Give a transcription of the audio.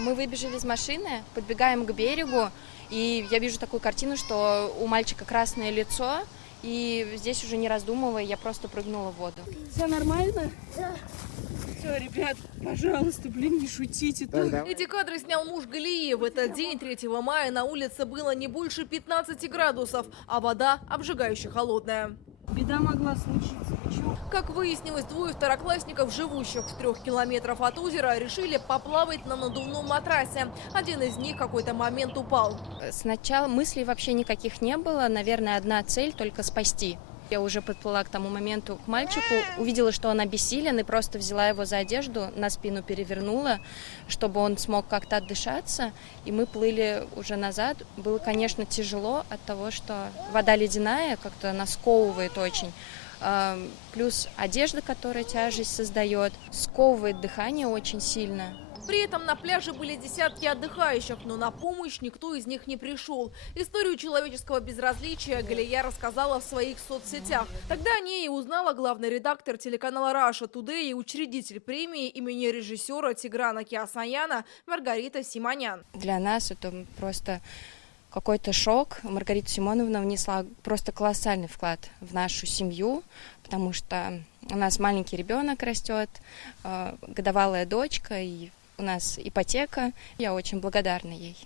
Мы выбежали из машины, подбегаем к берегу, и я вижу такую картину, что у мальчика красное лицо, и здесь уже не раздумывая, я просто прыгнула в воду. Все нормально? Да. Все, ребят, пожалуйста, не шутите. Эти кадры снял муж Галии. В этот день, 3 мая, на улице было не больше 15 градусов, а вода обжигающе холодная. Беда могла случиться. Вы чё? Как выяснилось, двое второклассников, живущих в 3 километрах от озера, решили поплавать на надувном матрасе. Один из них в какой-то момент упал. Сначала мыслей вообще никаких не было, наверное, одна цель – только спасти. Я уже подплыла к тому моменту к мальчику, увидела, что он обессилен, и просто взяла его за одежду, на спину перевернула, чтобы он смог как-то отдышаться, и мы плыли уже назад. Было, конечно, тяжело от того, что вода ледяная, как-то она сковывает очень, плюс одежда, которая тяжесть создает, сковывает дыхание очень сильно. При этом на пляже были десятки отдыхающих, но на помощь никто из них не пришел. Историю человеческого безразличия Галия рассказала в своих соцсетях. Тогда о ней и узнала главный редактор телеканала Russia Today и учредитель премии имени режиссера Тиграна Кеосаяна Маргарита Симонян. Для нас это просто какой-то шок. Маргарита Симоновна внесла просто колоссальный вклад в нашу семью, потому что у нас маленький ребенок растет, годовалая дочка, и у нас ипотека. Я очень благодарна ей.